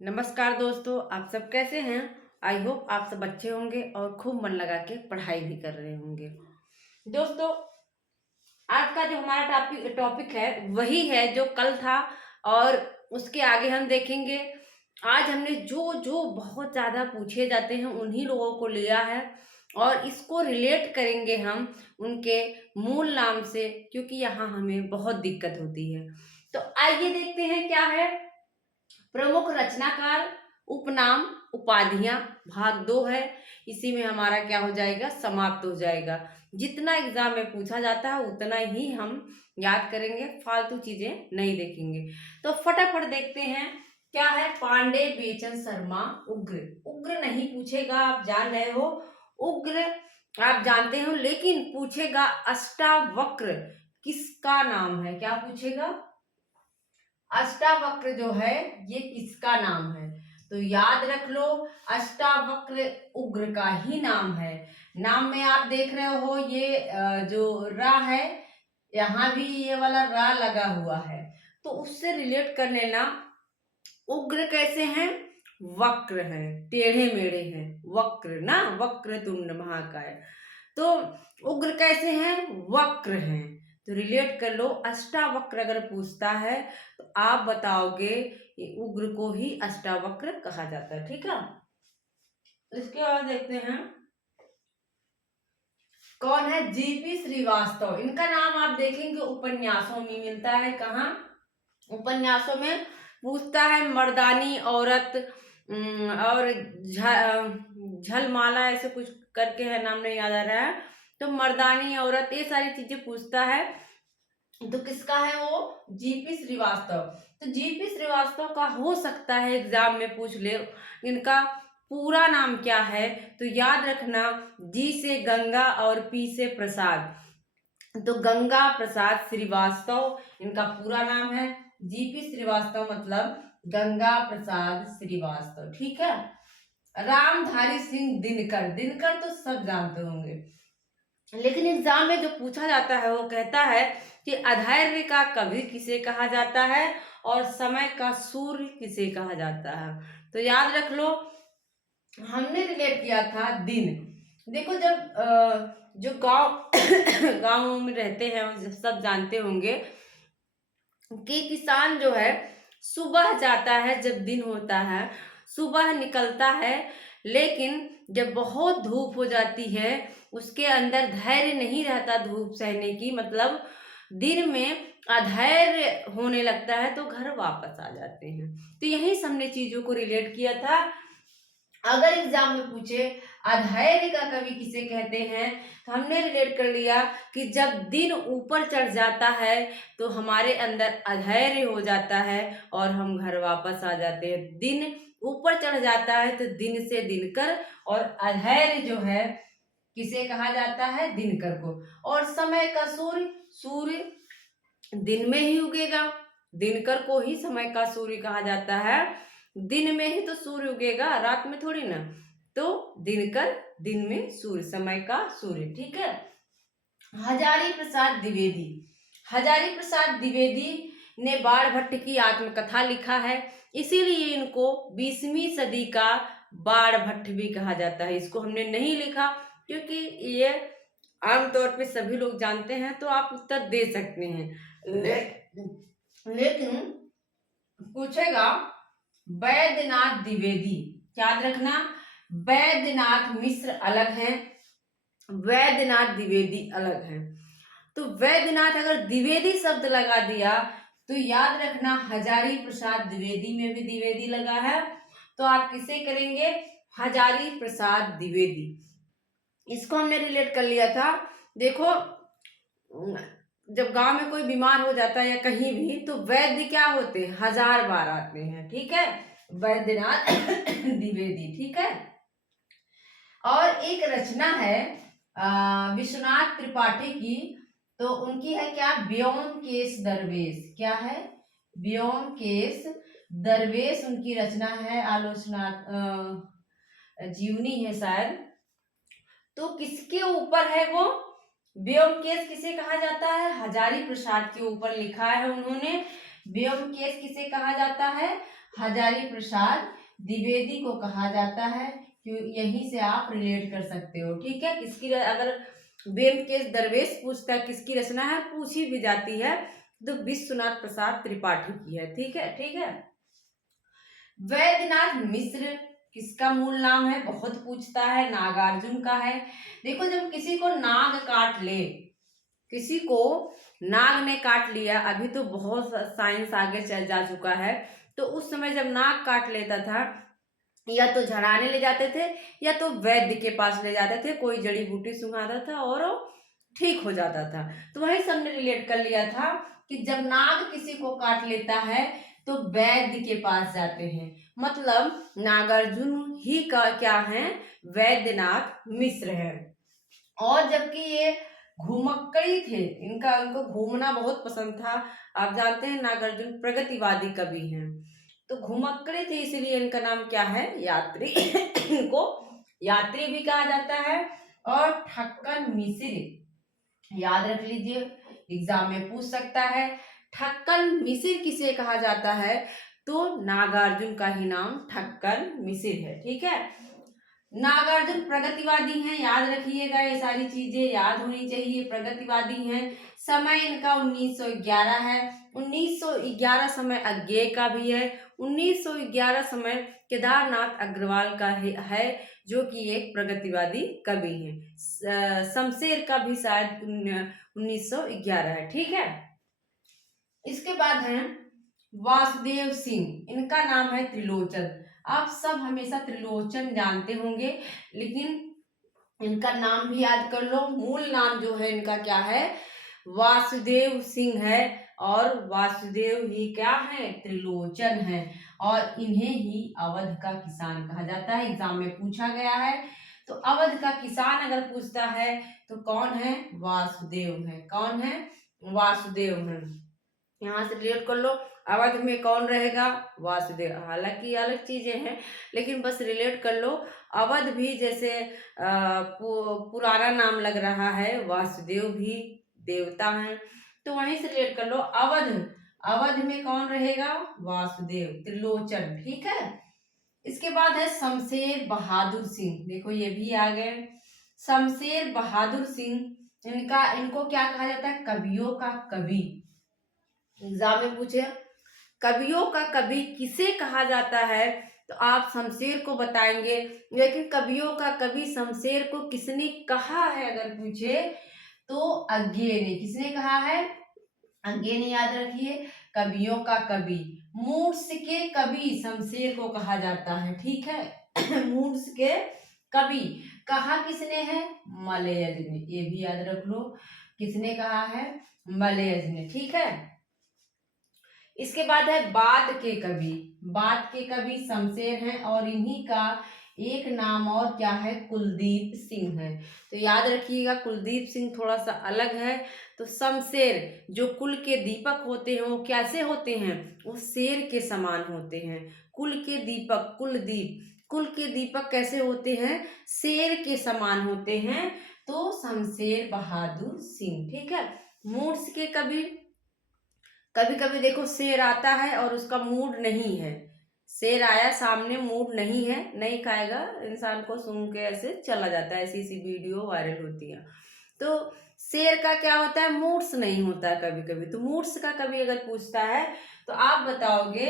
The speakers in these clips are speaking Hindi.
नमस्कार दोस्तों, आप सब कैसे हैं। आई होप आप सब अच्छे होंगे और खूब मन लगा के पढ़ाई भी कर रहे होंगे। दोस्तों, आज का जो हमारा टॉपिक टॉपिक है वही है जो कल था और उसके आगे हम देखेंगे। आज हमने जो जो बहुत ज़्यादा पूछे जाते हैं उन्हीं लोगों को लिया है और इसको रिलेट करेंगे हम उनके मूल नाम से, क्योंकि यहाँ हमें बहुत दिक्कत होती है। तो आइए देखते हैं क्या है। प्रमुख रचनाकार, उपनाम, उपाधियां, भाग 2 है। इसी में हमारा क्या हो जाएगा, समाप्त हो जाएगा। जितना एग्जाम में पूछा जाता है उतना ही हम याद करेंगे, फालतू चीजें नहीं देखेंगे। तो फटाफट देखते हैं क्या है। पांडे, बेचन, शर्मा, उग्र। उग्र नहीं पूछेगा, आप जान रहे हो। उग्र आप जानते हो, लेकिन पूछेगा अष्टावक्र किसका नाम है। क्या पूछेगा, अष्टावक्र जो है ये किसका नाम है। तो याद रख लो, अष्टावक्र उग्र का ही नाम है। नाम में आप देख रहे हो ये जो रा है, यहाँ भी ये वाला रा लगा हुआ है, तो उससे रिलेट कर लेना। उग्र कैसे हैं, वक्र हैं, टेढ़े मेढ़े हैं, वक्र ना, वक्र तुंड महाकाय। तो उग्र कैसे हैं, वक्र हैं। तो रिलेट कर लो, अष्टावक्र अगर पूछता है तो आप बताओगे ये उग्र को ही अष्टावक्र कहा जाता है। ठीक है, इसके बाद देखते हैं कौन है, जीपी श्रीवास्तव। इनका नाम आप देखेंगे उपन्यासों में मिलता है। कहाँ, उपन्यासों में पूछता है। मर्दानी औरत और झलमाला ऐसे कुछ करके है, नाम नहीं याद आ रहा है। तो मर्दानी औरत, ये सारी चीजें पूछता है। तो किसका है वो, जीपी श्रीवास्तव। तो जीपी श्रीवास्तव का हो सकता है एग्जाम में पूछ ले इनका पूरा नाम क्या है। तो याद रखना, जी से गंगा और पी से प्रसाद। तो गंगा प्रसाद श्रीवास्तव इनका पूरा नाम है। जीपी श्रीवास्तव मतलब गंगा प्रसाद श्रीवास्तव। ठीक है। रामधारी सिंह दिनकर। दिनकर तो सब जानते होंगे, लेकिन एग्जाम में जो पूछा जाता है वो कहता है कि अधैर्य का कवि किसे कहा जाता है और समय का सूर्य किसे कहा जाता है। तो याद रख लो, हमने रिलेट किया था दिन। देखो, जब जो गांव गांव में रहते हैं वो सब जानते होंगे कि किसान जो है सुबह जाता है, जब दिन होता है सुबह निकलता है, लेकिन जब बहुत धूप हो जाती है उसके अंदर धैर्य नहीं रहता धूप सहने की, मतलब दिन में अधैर्य होने लगता है तो घर वापस आ जाते हैं। तो यही सबने चीजों को रिलेट किया था। अगर एग्जाम में पूछे अधैर्य का कवि किसे कहते हैं, तो हमने रिलेट कर लिया कि जब दिन ऊपर चढ़ जाता है तो हमारे अंदर अधैर्य हो जाता है और हम घर वापस आ जाते हैं। दिन ऊपर चढ़ जाता है तो दिन से दिनकर, और अधैर्य जो है किसे कहा जाता है, दिनकर को। और समय का सूर्य, सूर्य दिन में ही उगेगा, दिनकर को ही समय का सूर्य कहा जाता है। दिन में ही तो सूर्य उगेगा, रात में थोड़ी ना। तो दिनकर, दिन में सूर्य, समय का सूर्य। ठीक है। हजारी प्रसाद द्विवेदी। हजारी प्रसाद द्विवेदी ने बाण भट्ट की आत्मकथा लिखा है, इसीलिए इनको 20वीं सदी का बाण भट्ट भी कहा जाता है। इसको हमने नहीं लिखा क्योंकि ये आमतौर पे सभी लोग जानते हैं, तो आप उत्तर दे सकते हैं। लेकिन पूछेगा वैद्यनाथ द्विवेदी। याद रखना, वैद्यनाथ मिश्र अलग हैं, वैद्यनाथ द्विवेदी अलग हैं। तो वैद्यनाथ अगर द्विवेदी शब्द लगा दिया तो याद रखना हजारी प्रसाद द्विवेदी में भी द्विवेदी लगा है, तो आप किसे करेंगे, हजारी प्रसाद द्विवेदी। इसको हमने रिलेट कर लिया था। देखो, जब गांव में कोई बीमार हो जाता है या कहीं भी, तो वैद्य क्या होते हैं, 1000 बार आते हैं। ठीक है, वैद्यनाथ द्विवेदी। ठीक है। और एक रचना है विश्वनाथ त्रिपाठी की, तो उनकी है क्या, व्योमकेश दरवेश। क्या है, व्योमकेश दरवेश उनकी रचना है, आलोचना जीवनी है शायद। तो किसके ऊपर है वो, व्योमकेश किसे कहा जाता है, हजारी प्रसाद के ऊपर लिखा है उन्होंने। व्योमकेश किसे कहा जाता है, हजारी प्रसाद द्विवेदी को कहा जाता है। क्यों, यहीं से आप रिलेट कर सकते हो। ठीक है, किसकी अगर ब्योमकेश दरवेश पूछता है किसकी रचना है, पूछी भी जाती है तो विश्वनाथ प्रसाद त्रिपाठी की है। ठीक है, ठीक है। वैद्यनाथ मिश्र किसका मूल नाम है, बहुत पूछता है, नागार्जुन का है। देखो, जब किसी को नाग काट ले, किसी को नाग ने काट लिया, अभी तो बहुत साइंस आगे चल जा चुका है, तो उस समय जब नाग काट लेता था, या तो झड़ाने ले जाते थे या तो वैद्य के पास ले जाते थे, कोई जड़ी बूटी सुंघाता था और वो ठीक हो जाता था। तो वही सबने रिलेट कर लिया था कि जब नाग किसी को काट लेता है तो वैद्य के पास जाते हैं, मतलब नागार्जुन ही का क्या है, वैद्यनाथ मिश्र है। और जबकि ये घुमक्कड़ी थे, इनको घूमना बहुत पसंद था। आप जानते हैं नागार्जुन प्रगतिवादी कवि हैं, तो घुमक्कड़ी थे, इसलिए इनका नाम क्या है, यात्री। इनको यात्री भी कहा जाता है। और ठक्कन मिसिर, याद रख लीजिए, एग्जाम में पूछ सकता है। ठक्कन मिसिर किसे कहा जाता है, तो नागार्जुन का ही नाम ठक्कन मिसिर है। ठीक है, नागार्जुन प्रगतिवादी हैं, याद रखिएगा, ये सारी चीजें याद होनी चाहिए। प्रगतिवादी हैं। समय इनका 1911 है। 1911 समय अज्ञेय का भी है। 1911 समय केदारनाथ अग्रवाल का है, जो कि एक प्रगतिवादी कवि हैं। शमशेर का भी शायद 1911 है। ठीक है, इसके बाद है वासुदेव सिंह, इनका नाम है त्रिलोचन। आप सब हमेशा त्रिलोचन जानते होंगे, लेकिन इनका नाम भी याद कर लो। मूल नाम जो है इनका क्या है, वासुदेव सिंह है। और वासुदेव ही क्या है, त्रिलोचन है। और इन्हें ही अवध का किसान कहा जाता है, एग्जाम में पूछा गया है। तो अवध का किसान अगर पूछता है तो कौन है, वासुदेव है। कौन है, वासुदेव है। यहाँ से रिलेट कर लो, अवध में कौन रहेगा, वासुदेव। हालांकि अलग चीजें हैं, लेकिन बस रिलेट कर लो। अवध भी जैसे पुराना नाम लग रहा है, वासुदेव भी देवता हैं, तो वहीं से रिलेट कर लो। अवध, अवध में कौन रहेगा, वासुदेव, त्रिलोचन। ठीक है, इसके बाद है शमशेर बहादुर सिंह। देखो, ये भी आ गए। शमशेर बहादुर सिंह, इनको क्या कहा जाता है, कवियों का कवि। एग्जाम में पूछे कवियों का कवि किसे कहा जाता है, तो आप शमशेर को बताएंगे। लेकिन कवियों का कवि शमशेर को किसने कहा है अगर पूछे, तो अज्ञेय ने। किसने कहा है, अज्ञेय ने, याद रखिए। कवियों का कवि, मूर्स के कवि शमशेर को कहा जाता है। ठीक है, मूर्स के कवि कहा किसने है, मलयज ने। ये भी याद रख लो, किसने कहा है, मलयज ने। ठीक है, इसके बाद है बाद के कवि। बाद के कवि शमशेर हैं, और इन्हीं का एक नाम और क्या है, कुलदीप सिंह है। तो याद रखिएगा, कुलदीप सिंह थोड़ा सा अलग है। तो शमशेर जो कुल के दीपक होते हैं, वो कैसे होते हैं, वो शेर के समान होते हैं। कुल के दीपक, कुलदीप, कुल के दीपक कैसे होते हैं, शेर के समान होते हैं। तो शमशेर बहादुर सिंह। ठीक है, मूड्स के कवि, कभी कभी देखो शेर आता है और उसका मूड नहीं है, शेर आया सामने, मूड नहीं है, नहीं खाएगा, इंसान को सूंघ के ऐसे चला जाता है, ऐसी ऐसी वीडियो वायरल होती है। तो शेर का क्या होता है, मूड्स नहीं होता है कभी कभी। तो मूड्स का कभी अगर पूछता है तो आप बताओगे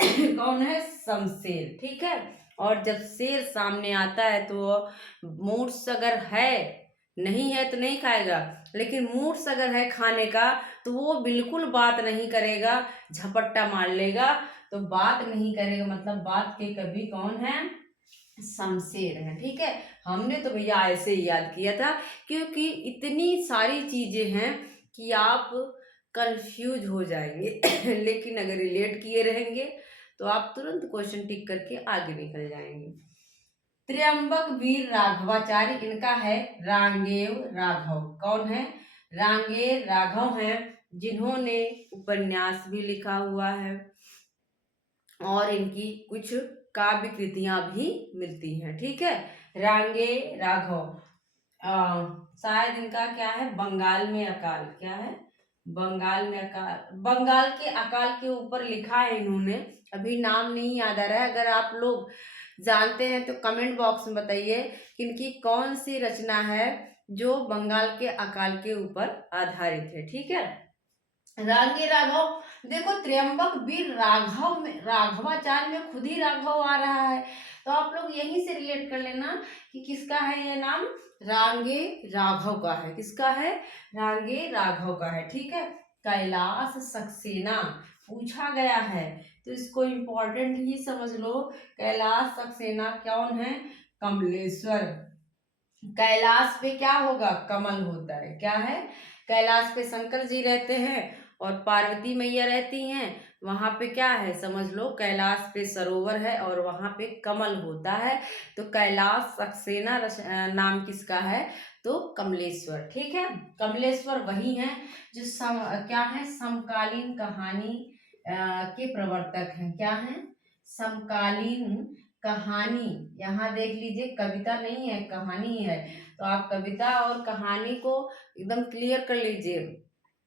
कौन है, शमशेर। ठीक है, और जब शेर सामने आता है तो मूड्स अगर है, नहीं है तो नहीं खाएगा, लेकिन मूड्स अगर है खाने का तो वो बिल्कुल बात नहीं करेगा, झपट्टा मार लेगा। तो बात नहीं करेगा, मतलब बात के कवि कौन है, शमशेर है। ठीक है, हमने तो भैया ऐसे ही याद किया था, क्योंकि इतनी सारी चीजें हैं कि आप कंफ्यूज हो जाएंगे। लेकिन अगर रिलेट किए रहेंगे तो आप तुरंत क्वेश्चन टिक करके आगे निकल जाएंगे। त्र्यंबक वीर राघवाचार्य, इनका है रांगेय राघव। कौन है, रांगेय राघव हैं, जिन्होंने उपन्यास भी लिखा हुआ है, और इनकी कुछ काव्य कृतियां भी मिलती हैं। ठीक है, रांगेय राघव, शायद इनका क्या है, बंगाल में अकाल, क्या है, बंगाल में अकाल, बंगाल के अकाल के ऊपर लिखा है इन्होंने, अभी नाम नहीं याद आ रहा है, अगर आप लोग जानते हैं तो कमेंट बॉक्स में बताइए कि इनकी कौन सी रचना है जो बंगाल के अकाल के ऊपर आधारित है। ठीक है, रांगे राघव, देखो त्र्यंबक वीर राघव में, राघवाचार्य में खुद ही राघव आ रहा है, तो आप लोग यहीं से रिलेट कर लेना कि किसका है ये नाम, रांगे राघव का है। किसका है, रांगे राघव का है। ठीक है, कैलाश सक्सेना पूछा गया है, तो इसको इम्पोर्टेंट ही समझ लो। कैलाश सक्सेना कौन है, कमलेश्वर। कैलाश पे क्या होगा, कमल होता है। क्या है, कैलाश पे शंकर जी रहते हैं और पार्वती मैया रहती हैं। वहां पे क्या है, समझ लो, कैलाश पे सरोवर है और वहां पे कमल होता है। तो कैलाश सक्सेना नाम किसका है, तो कमलेश्वर। ठीक है, कमलेश्वर वही है जो क्या है, समकालीन कहानी के प्रवर्तक हैं। क्या है, समकालीन कहानी, यहाँ देख लीजिए कविता नहीं है, कहानी है, तो आप कविता और कहानी को एकदम क्लियर कर लीजिए।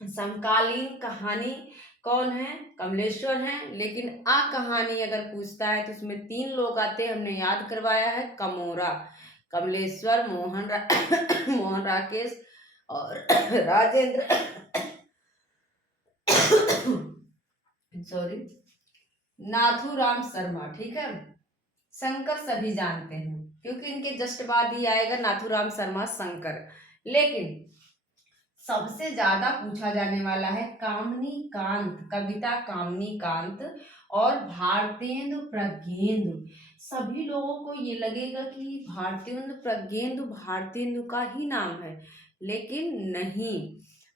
समकालीन कहानी कौन है, कमलेश्वर हैं। लेकिन आ कहानी अगर पूछता है तो उसमें 3 लोग आते हैं, हमने याद करवाया है, कमोरा, कमलेश्वर, मोहन राकेश और राजेंद्र सॉरी, नाथूराम शर्मा। ठीक है, शंकर सभी जानते हैं क्योंकि इनके जस्ट बाद ही आएगा नाथूराम शर्मा शंकर। लेकिन सबसे ज्यादा पूछा जाने वाला है कामनी कांत, कविता कामनी कांत और भारतेंदु प्रज्ञेंदु। सभी लोगों को ये लगेगा कि भारतेंदु प्रज्ञेंदु भारतेंदु का ही नाम है, लेकिन नहीं।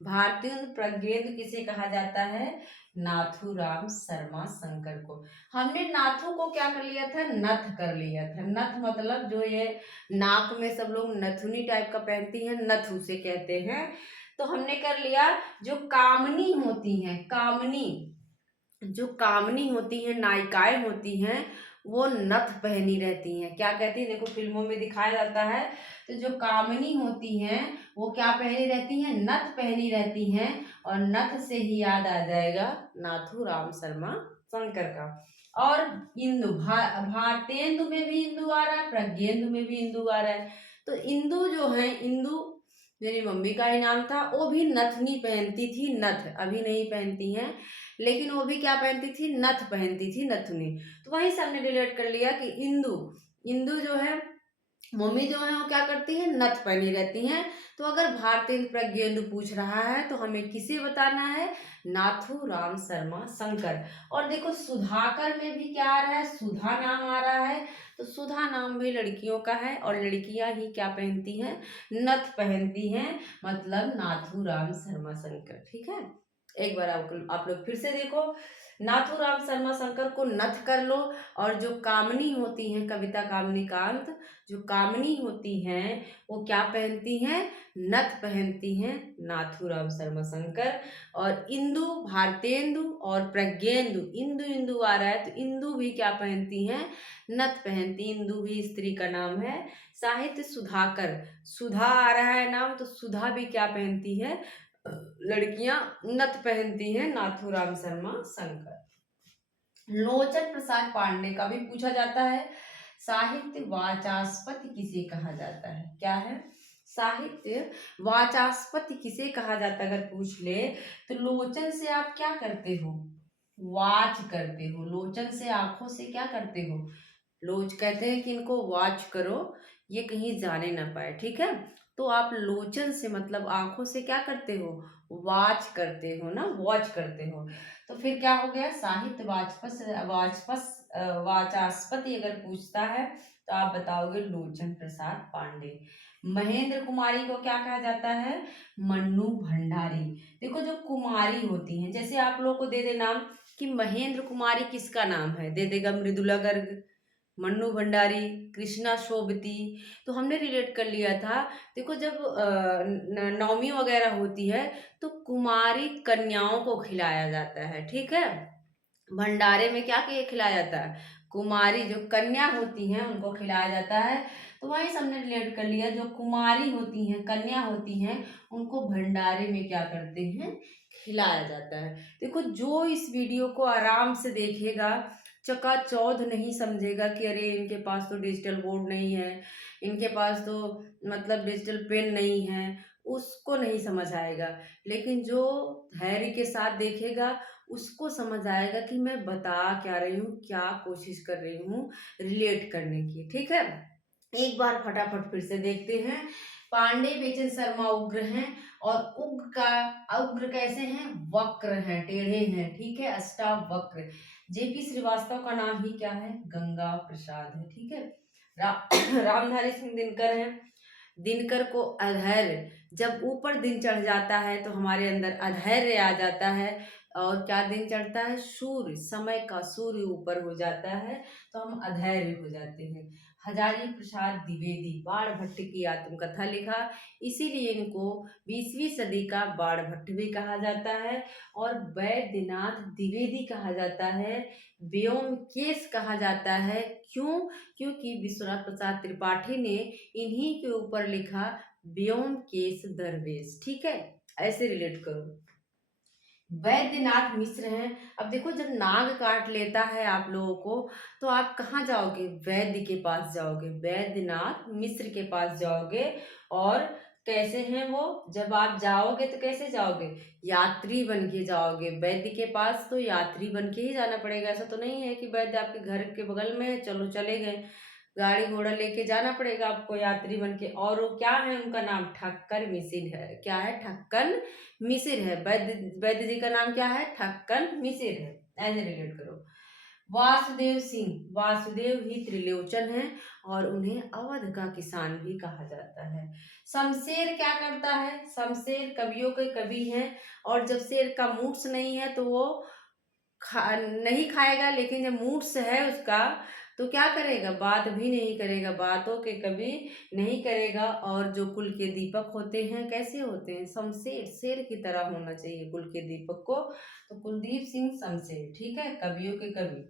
भारतेंदु प्रज्ञेंदु किसे कहा जाता है, नाथूराम शर्मा शंकर को। हमने नाथू को क्या कर लिया था, नथ कर लिया था। नथ मतलब जो ये नाक में सब लोग नथुनी टाइप का पहनती हैं, नथ उसे कहते हैं। तो हमने कर लिया, जो कामनी होती हैं, कामनी, जो कामनी होती हैं, नायिकाएं होती हैं, वो नथ पहनी रहती हैं। क्या कहती हैं, देखो फिल्मों में दिखाया जाता है, तो जो कामनी होती हैं वो क्या पहनी रहती हैं, नथ पहनी रहती हैं। और नथ से ही याद आ जाएगा नाथूराम शर्मा शंकर का। और इंदु, भारतेंदु में भी इंदु आ रहा है, प्रज्ञेंदु में भी इंदु आ रहा है। तो इंदु जो है, इंदु मेरी मम्मी का ही नाम था, वो भी नथनी पहनती थी, नथ अभी नहीं पहनती हैं, लेकिन वो भी क्या पहनती थी, नथ पहनती थी, नथुनी। तो वहीं से हमने रिलेट कर लिया कि इंदु, इंदु जो है मम्मी जो है वो क्या करती है, नथ पहनी रहती हैं। तो अगर भारतेंदु प्रज्ञेंदु पूछ रहा है तो हमें किसे बताना है, नाथूराम शर्मा शंकर। और देखो सुधाकर में भी क्या आ रहा है, सुधा नाम आ रहा है, तो सुधा नाम भी लड़कियों का है और लड़कियां ही क्या पहनती हैं, नथ पहनती हैं, मतलब नाथूराम शर्मा शंकर। ठीक है, एक बार आप लोग फिर से देखो, नाथूराम शर्मा शंकर को नथ कर लो। और जो कामनी होती हैं, कविता कामनी कांत, जो कामनी होती हैं वो क्या पहनती हैं, नथ पहनती हैं, नाथूराम शर्मा शंकर। और इंदु, भारतेंदु और प्रज्ञेंदु, इंदु इंदु आ रहा है तो इंदु भी क्या पहनती हैं, नथ पहनती। इंदु भी स्त्री का नाम है। साहित्य सुधाकर, सुधा आ रहा है नाम, तो सुधा भी क्या पहनती है, लड़कियां नथ पहनती हैं, नाथूराम शर्मा शंकर। लोचन प्रसाद पांडे का भी पूछा जाता है, साहित्य वाचास्पति किसे कहा जाता है। क्या है, साहित्य वाचास्पति किसे कहा जाता है, अगर पूछ ले तो लोचन से आप क्या करते हो, वाच करते हो। लोचन से आंखों से क्या करते हो, लोच कहते हैं कि इनको वॉच करो, ये कहीं जाने ना पाए। ठीक है, तो आप लोचन से मतलब आंखों से क्या करते हो, वॉच करते हो ना, वॉच करते हो। तो फिर क्या हो गया, साहित्य वाचास्पति अगर पूछता है तो आप बताओगे लोचन प्रसाद पांडे। महेंद्र कुमारी को क्या कहा जाता है, मन्नू भंडारी। देखो जो कुमारी होती हैं, जैसे आप लोग को दे दे नाम कि महेंद्र कुमारी किसका नाम है, दे देगा मृदुला गर्ग, मन्नू भंडारी, कृष्णा शोभती। तो हमने रिलेट कर लिया था। देखो जब नवमी वगैरह होती है तो कुमारी कन्याओं को खिलाया जाता है। ठीक है, भंडारे में क्या खिलाया जाता है, कुमारी जो कन्या होती हैं उनको खिलाया जाता है। तो वहीं से हमने रिलेट कर लिया, जो कुमारी होती हैं, कन्या होती हैं, उनको भंडारे में क्या करते हैं, खिलाया जाता है। देखो जो इस वीडियो को आराम से देखेगा चकाचौंध नहीं समझेगा कि अरे इनके पास तो डिजिटल बोर्ड नहीं है, इनके पास तो मतलब डिजिटल पेन नहीं है, उसको नहीं समझ आएगा। लेकिन जो धैर्य के साथ देखेगा, उसको समझ आएगा कि मैं बता क्या रही हूँ, क्या कोशिश कर रही हूँ रिलेट करने की। ठीक है, एक बार फटाफट फिर से देखते हैं। पांडे बेचन शर्मा उग्र हैं, और उग्र कैसे हैं, वक्र हैं, टेढ़े हैं। ठीक है, अष्टावक्र। जेपी श्रीवास्तव का नाम ही क्या है, गंगा प्रसाद है। ठीक है, रामधारी सिंह दिनकर हैं। दिनकर को अधैर्य, जब ऊपर दिन चढ़ जाता है तो हमारे अंदर अधैर्य आ जाता है। और क्या दिन चढ़ता है, सूर्य, समय का सूर्य ऊपर हो जाता है तो हम अधैर्य हो जाते हैं। हजारी प्रसाद द्विवेदी, बाण भट्ट की आत्मकथा लिखा, इसीलिए इनको 20वीं सदी का बाण भट्ट भी कहा जाता है। और वैद्यनाथ द्विवेदी कहा जाता है, व्योमकेश कहा जाता है। क्यों? क्योंकि विश्वनाथ प्रसाद त्रिपाठी ने इन्हीं के ऊपर लिखा व्योमकेश दरवेश। ठीक है, ऐसे रिलेट करो। वैद्यनाथ मिश्र हैं। अब देखो, जब नाग काट लेता है आप लोगों को, तो आप कहाँ जाओगे, वैद्य के पास जाओगे, वैद्यनाथ मिश्र के पास जाओगे। और कैसे हैं वो, जब आप जाओगे तो कैसे जाओगे, यात्री बन के जाओगे। वैद्य के पास तो यात्री बन के ही जाना पड़ेगा, ऐसा तो नहीं है कि वैद्य आपके घर के बगल में है, चलो चले गए। गाड़ी घोड़ा लेके जाना पड़ेगा आपको यात्री बन के। और वो क्या है, उनका नाम ठक्कर मिसिर है। क्या है, ठक्कन मिसिर है। वैद्य जी का नाम क्या है, ठक्कन मिसिर है। ऐसे रिलेट करो। वासुदेव सिंह, वासुदेव ही त्रिलोचन है, और उन्हें अवध का किसान भी कहा जाता है। शमशेर क्या करता है, शमशेर कवियों के कवि हैं। और जब शेर का मूड्स नहीं है तो वो नहीं खाएगा, लेकिन जब मूड्स है उसका तो क्या करेगा, बात भी नहीं करेगा, बातों के कभी नहीं करेगा। और जो कुल के दीपक होते हैं कैसे होते हैं, शमशेर, शेर की तरह होना चाहिए कुल के दीपक को। तो कुलदीप सिंह शमशेर, ठीक है, कवियों के कवि।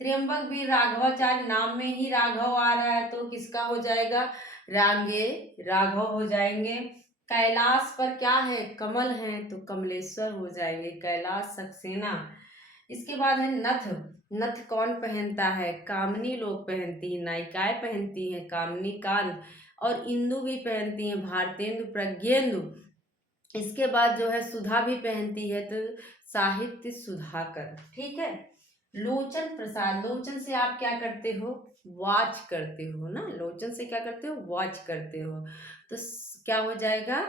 त्र्यंबक वीर राघवाचार्य, नाम में ही राघव आ रहा है तो किसका हो जाएगा, रांगे राघव हो जाएंगे। कैलाश पर क्या है, कमल है तो कमलेश्वर हो जाएंगे, कैलाश सक्सेना। इसके बाद है नथ। नथ कौन पहनता है, कामनी लोग पहनती हैं, नायिकाएं पहनती हैं, कामनी कांत। और इंदु भी पहनती हैं, भारतेंदु, प्रज्ञेंदु। इसके बाद जो है सुधा भी पहनती है, तो साहित्य सुधाकर। ठीक है, लोचन प्रसाद, लोचन से आप क्या करते हो, वॉच करते हो ना, लोचन से क्या करते हो, वॉच करते हो। तो क्या हो जाएगा,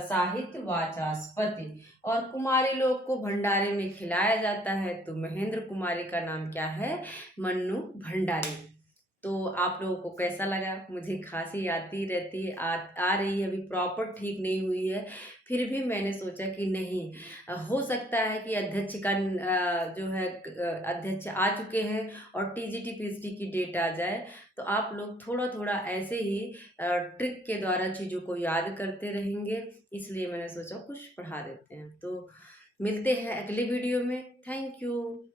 साहित्य वाचस्पति। और कुमारी लोग को भंडारे में खिलाया जाता है, तो महेंद्र कुमारी का नाम क्या है, मन्नू भंडारी। तो आप लोगों को कैसा लगा, मुझे खांसी आती रहती है, आ रही है, अभी प्रॉपर ठीक नहीं हुई है। फिर भी मैंने सोचा कि नहीं, हो सकता है कि अध्यक्ष का जो है अध्यक्ष आ चुके हैं और टीजीटी पीएचडी की डेट आ जाए, तो आप लोग थोड़ा थोड़ा ऐसे ही ट्रिक के द्वारा चीज़ों को याद करते रहेंगे। इसलिए मैंने सोचा कुछ पढ़ा देते हैं। तो मिलते हैं अगली वीडियो में। Thank you.